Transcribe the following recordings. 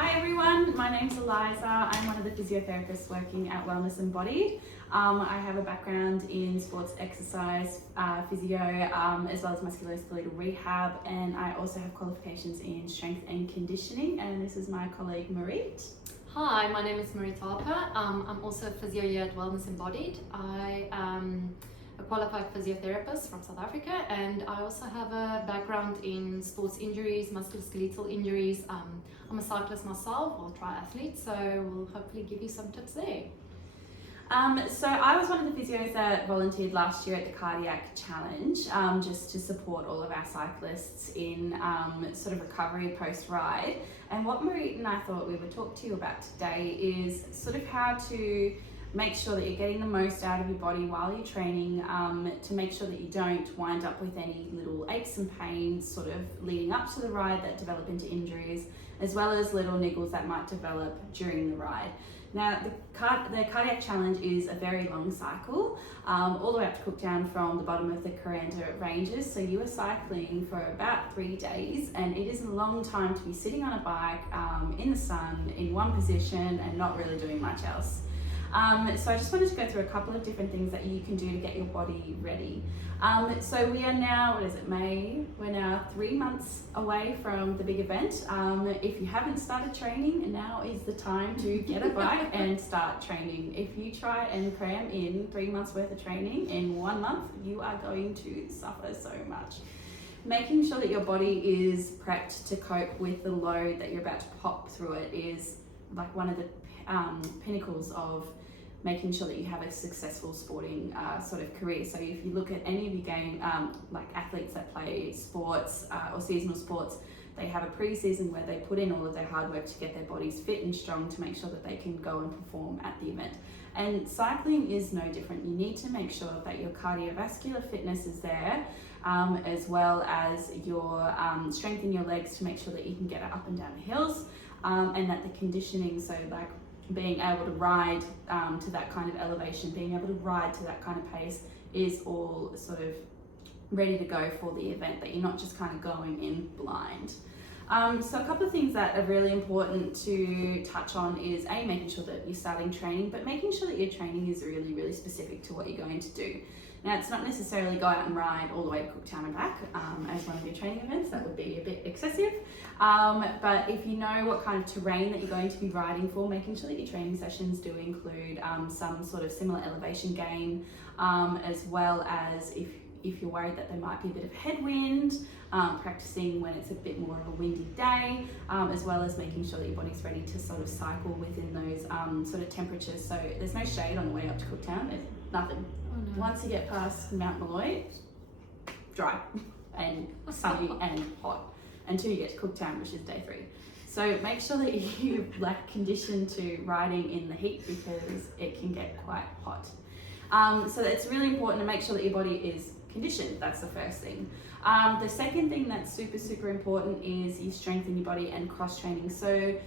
Hi everyone, my name's Alyza. I'm one of the physiotherapists working at Embodied. I have a background in sports exercise, physio, as well as musculoskeletal rehab, and I also have qualifications in strength and conditioning, and this is my colleague Mariet. Hi, my name is Mariet. I'm also a physio here at Embodied. I am a qualified physiotherapist from South Africa, and I also have a background in sports injuries, musculoskeletal injuries. I'm a cyclist myself, or triathlete, so we'll hopefully give you some tips there. So I was one of the physios that volunteered last year at the Cardiac Challenge, just to support all of our cyclists in sort of recovery post-ride. And what Mariet and I thought we would talk to you about today is sort of how to make sure that you're getting the most out of your body while you're training, to make sure that you don't wind up with any little aches and pains sort of leading up to the ride that develop into injuries, as well as little niggles that might develop during the ride. Now, the Cardiac Challenge is a very long cycle, all the way up to Cooktown from the bottom of the Kuranda Ranges. So you are cycling for about 3 days, and it is a long time to be sitting on a bike in the sun in one position and not really doing much else. So I just wanted to go through a couple of different things that you can do to get your body ready. So we are now, May? We're now 3 months away from the big event. If you haven't started training, now is the time to get a bike and start training. If you try and cram in 3 months worth of training in 1 month, you are going to suffer so much. Making sure that your body is prepped to cope with the load that you're about to pop through it is like one of the pinnacles of making sure that you have a successful sporting sort of career. So if you look at any of your like athletes that play sports or seasonal sports, they have a pre-season where they put in all of their hard work to get their bodies fit and strong to make sure that they can go and perform at the event. And cycling is no different. You need to make sure that your cardiovascular fitness is there, as well as your strength in your legs to make sure that you can get up and down the hills, and that the conditioning, so like being able to ride to that kind of elevation, being able to ride to that kind of pace is all sort of ready to go for the event, that you're not just kind of going in blind. So a couple of things that are really important to touch on is making sure that you're starting training, but making sure that your training is really, really specific to what you're going to do. Now, it's not necessarily go out and ride all the way to Cooktown and back as one of your training events. That would be a bit excessive. But if you know what kind of terrain that you're going to be riding for, making sure that your training sessions do include some sort of similar elevation gain, as well as if you're worried that there might be a bit of headwind, practicing when it's a bit more of a windy day, as well as making sure that your body's ready to sort of cycle within those sort of temperatures. So there's no shade on the way up to Cooktown, there's nothing. Oh, no. Once you get past Mount Malloy, dry and sunny and hot until you get to Cooktown, which is day 3. So make sure that you're like conditioned to riding in the heat, because it can get quite hot. So it's really important to make sure that your body is conditioned. That's the first thing. The second thing that's super, super important is you strengthen your body and cross training. So,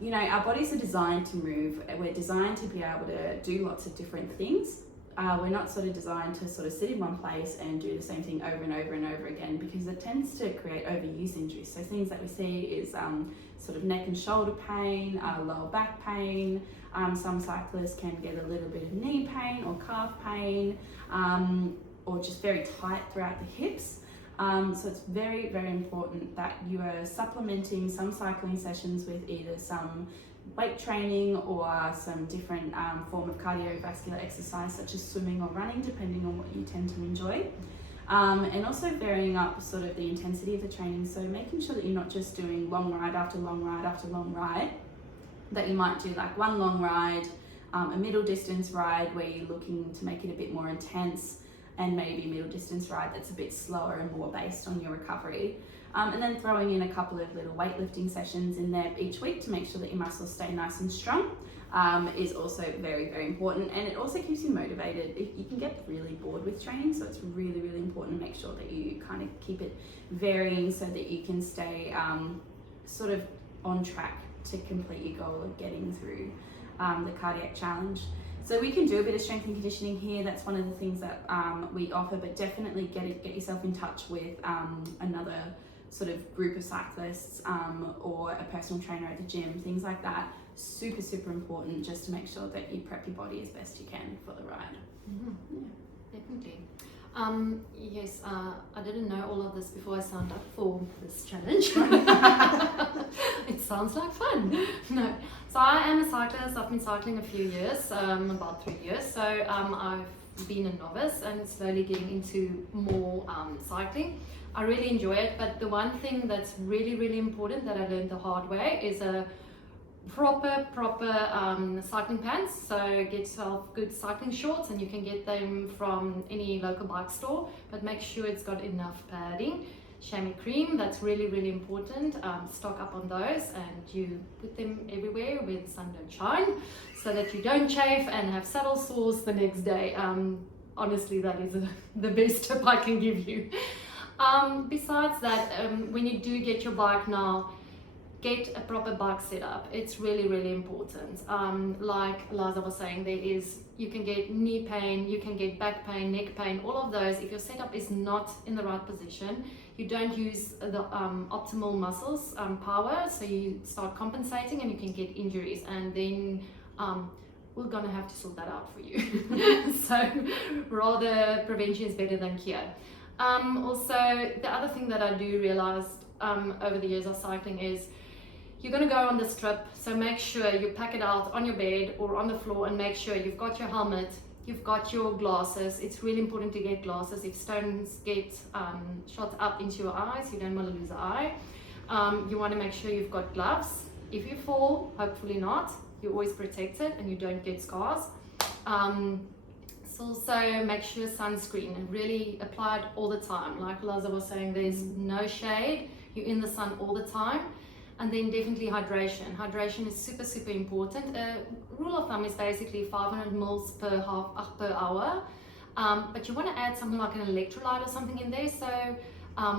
you know, our bodies are designed to move. We're designed to be able to do lots of different things. We're not sort of designed to sort of sit in one place and do the same thing over and over and over again, because it tends to create overuse injuries. So things that we see is sort of neck and shoulder pain, lower back pain. Some cyclists can get a little bit of knee pain or calf pain, or just very tight throughout the hips. So it's very, very important that you are supplementing some cycling sessions with either some weight training or some different form of cardiovascular exercise, such as swimming or running, depending on what you tend to enjoy. And also varying up sort of the intensity of the training. So making sure that you're not just doing long ride after long ride after long ride, that you might do like one long ride, a middle distance ride where you're looking to make it a bit more intense, and maybe a middle distance ride that's a bit slower and more based on your recovery. And then throwing in a couple of little weightlifting sessions in there each week to make sure that your muscles stay nice and strong, is also very, very important. And it also keeps you motivated. You can get really bored with training, so it's really, really important to make sure that you kind of keep it varying so that you can stay sort of on track to complete your goal of getting through the Cardiac Challenge. So we can do a bit of strength and conditioning here. That's one of the things that we offer, but definitely get yourself in touch with another sort of group of cyclists or a personal trainer at the gym, things like that. Super, super important just to make sure that you prep your body as best you can for the ride. Definitely. Yes, I didn't know all of this before I signed up for this challenge. It sounds like fun. No, so I am a cyclist. I've been cycling a few years, about 3 years. So I've been a novice and slowly getting into more cycling. I really enjoy it, but the one thing that's really, really important that I learned the hard way is a proper cycling pants. So get yourself good cycling shorts, and you can get them from any local bike store, but make sure it's got enough padding. Chamois cream, that's really, really important. Stock up on those, and you put them everywhere where the sun don't shine, so that you don't chafe and have saddle sores the next day. Honestly, that is the best tip I can give you. Besides that, when you do get your bike now, get a proper bike setup. It's really, really important. Like Alyza was saying, you can get knee pain, you can get back pain, neck pain, all of those. If your setup is not in the right position, you don't use the optimal muscles power, so you start compensating and you can get injuries, and then we're gonna have to sort that out for you. So rather prevention is better than cure. Also, the other thing that I do realize over the years of cycling is you're going to go on this trip, so make sure you pack it out on your bed or on the floor, and make sure you've got your helmet, you've got your glasses. It's really important to get glasses. If stones get shot up into your eyes, you don't want to lose an eye. You want to make sure you've got gloves. If you fall, hopefully not, you're always protected and you don't get scars. So also make sure sunscreen, and really apply it all the time. Like Alyza was saying, there's no shade, you're in the sun all the time. And then definitely hydration. Hydration is super, super important. Rule of thumb is basically 500 mils per hour. But you want to add something like an electrolyte or something in there. So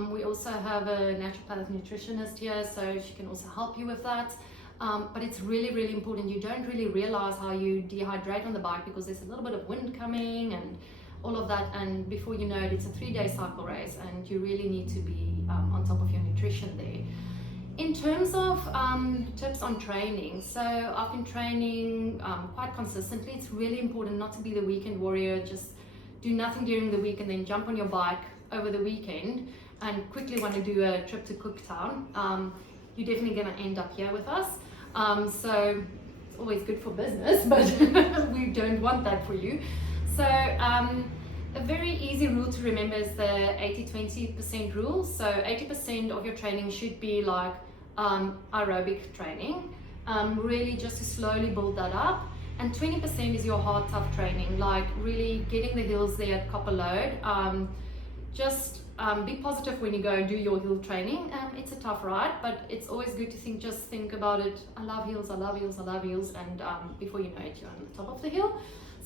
we also have a naturopath nutritionist here, so she can also help you with that. But it's really, really important. You don't really realize how you dehydrate on the bike, because there's a little bit of wind coming and all of that. And before you know it, it's a 3-day cycle race, and you really need to be on top of your nutrition there. In terms of tips on training, so I've been training quite consistently. It's really important not to be the weekend warrior, just do nothing during the week and then jump on your bike over the weekend and quickly want to do a trip to Cooktown. You're definitely going to end up here with us. So it's always good for business, but we don't want that for you. So a very easy rule to remember is the 80-20% rule. So 80% of your training should be like aerobic training, really just to slowly build that up. And 20% is your hard, tough training, like really getting the hills there at copper load. Just be positive when you go do your hill training. It's a tough ride, but it's always good to think about it. I love hills, I love hills, I love hills. And before you know it, you're on the top of the hill.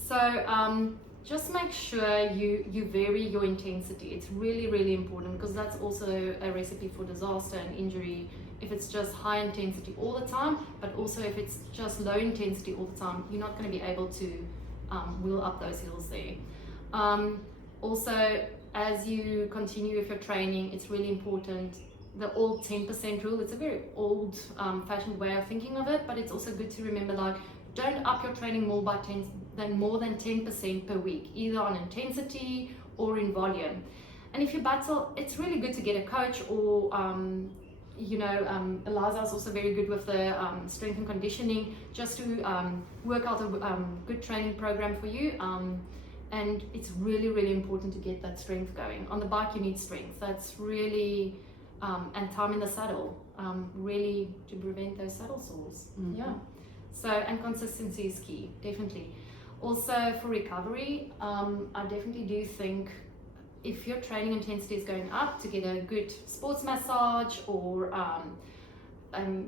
So just make sure you vary your intensity. It's really, really important, because that's also a recipe for disaster and injury. If it's just high intensity all the time, but also if it's just low intensity all the time, you're not going to be able to wheel up those hills there. Also, as you continue with your training, it's really important, the old 10% rule. It's a very old fashioned way of thinking of it, but it's also good to remember, like, don't up your training more than 10% per week, either on intensity or in volume. And if you battle, it's really good to get a coach, or Alyza is also very good with the strength and conditioning, just to work out a good training program for you. And it's really, really important to get that strength going. On the bike, you need strength. That's really, and time in the saddle, really to prevent those saddle sores. Mm-hmm. Yeah. So, and consistency is key, definitely. Also for recovery, I definitely do think if your training intensity is going up, to get a good sports massage, or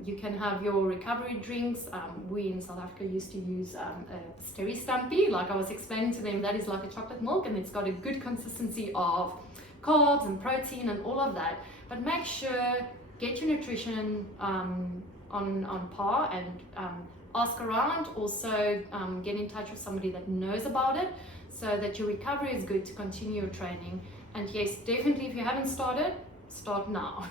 you can have your recovery drinks. We in South Africa used to use a Steri Stampy, like I was explaining to them. That is like a chocolate milk, and it's got a good consistency of carbs and protein and all of that. But make sure, get your nutrition on par, and ask around. Also get in touch with somebody that knows about it, so that your recovery is good to continue your training. And yes, definitely, if you haven't started, start now.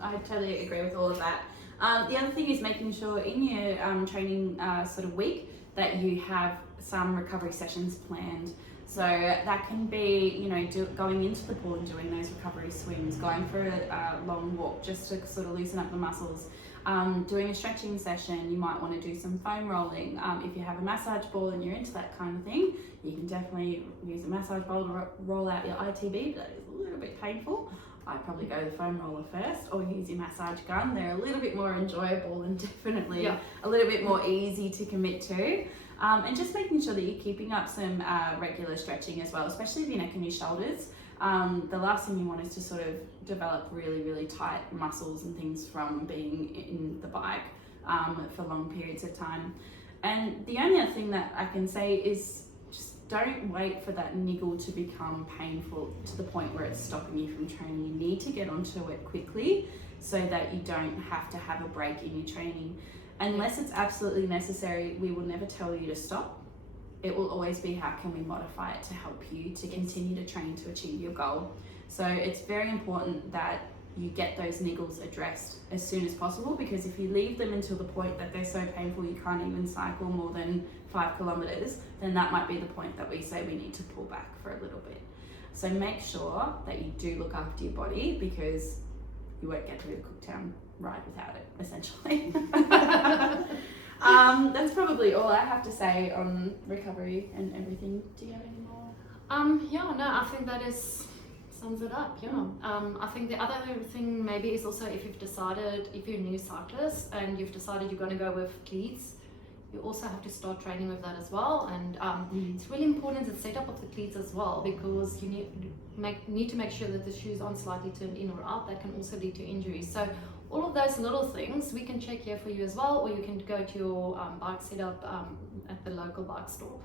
I totally agree with all of that. The other thing is making sure in your training sort of week that you have some recovery sessions planned. So that can be, you know, going into the pool and doing those recovery swims, going for a long walk just to sort of loosen up the muscles. Doing a stretching session, you might want to do some foam rolling. If you have a massage ball and you're into that kind of thing, you can definitely use a massage ball to roll out your ITB, but that is a little bit painful. I'd probably go the foam roller first, or use your massage gun. They're a little bit more enjoyable and definitely a little bit more easy to commit to. And just making sure that you're keeping up some regular stretching as well, especially your neck and your shoulders. The last thing you want is to sort of develop really, really tight muscles and things from being in the bike for long periods of time. And the only other thing that I can say is just don't wait for that niggle to become painful to the point where it's stopping you from training. You need to get onto it quickly so that you don't have to have a break in your training. Unless it's absolutely necessary, we will never tell you to stop. It will always be how can we modify it to help you to continue to train to achieve your goal. So it's very important that you get those niggles addressed as soon as possible, because if you leave them until the point that they're so painful you can't even cycle more than 5 kilometers, then that might be the point that we say we need to pull back for a little bit. So make sure that you do look after your body, because you won't get through the Cooktown ride without it, essentially. That's probably all I have to say on recovery and everything. Do you have any more? I think that sums it up. I think the other thing maybe is also if you're a new cyclist and you've decided you're going to go with cleats, you also have to start training with that as well. And it's really important the setup of the cleats as well, because you need to make sure that the shoes aren't slightly turned in or out. That can also lead to injuries. So all of those little things we can check here for you as well, or you can go to your bike setup at the local bike store.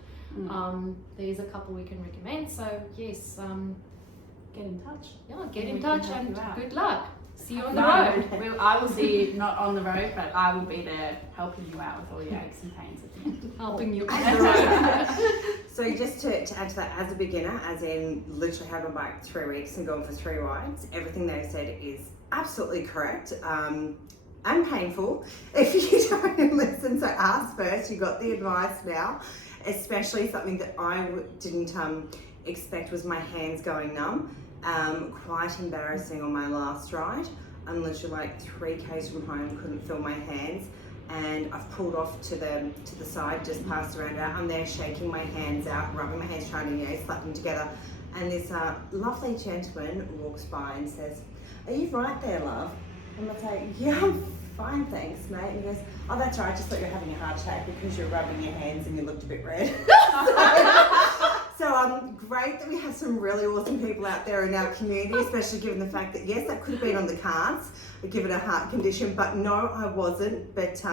There's a couple we can recommend. So yes, get in touch. Yeah, get in touch and good luck. See you on the road. I will see you not on the road, but I will be there helping you out with all your aches and pains at the end. Helping you on the road. So just to add to that, as a beginner, as in literally had my bike 3 weeks and gone for 3 rides, everything they've said is absolutely correct and painful. If you don't listen, so ask first. You got the advice now. Especially something that I didn't expect was my hands going numb. Quite embarrassing on my last ride. I'm literally like 3 k's from home, couldn't feel my hands, and I've pulled off to the side, just passed around out. I'm there shaking my hands out, rubbing my hands, trying to slap them together. And this lovely gentleman walks by and says, "Are you right there, love?" And I say, "Yeah, I'm fine, thanks, mate." And he goes, "Oh, that's right, I just thought you were having a heart attack because you're rubbing your hands and you looked a bit red." So great that we have some really awesome people out there in our community, especially given the fact that, yes, that could have been on the cards, given a heart condition, but no, I wasn't. But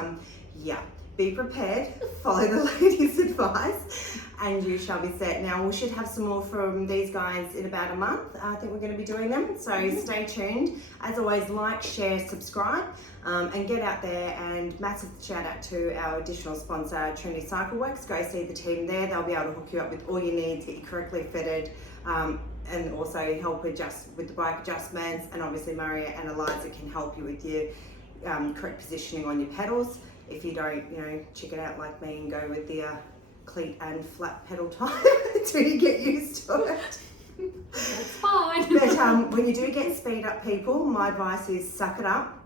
yeah, be prepared, follow the lady's advice, and you shall be set. Now, we should have some more from these guys in about a month. I think we're going to be doing them, so stay tuned. As always, like, share, subscribe, and get out there. And massive shout out to our additional sponsor, Trinity Cycle Works. Go see the team there. They'll be able to hook you up with all your needs, get you correctly fitted, and also help with the bike adjustments. And obviously Mariet and Alyza can help you with your correct positioning on your pedals. If you don't, check it out like me and go with the cleat and flat pedal type until you get used to it. That's fine. But when you do get speed up, people, my advice is suck it up.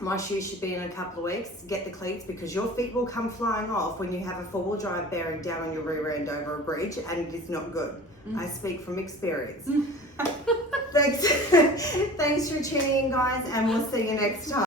My shoes should be in a couple of weeks. Get the cleats, because your feet will come flying off when you have a 4-wheel drive bearing down on your rear end over a bridge, and it is not good. I speak from experience. Thanks for tuning in, guys, and we'll see you next time.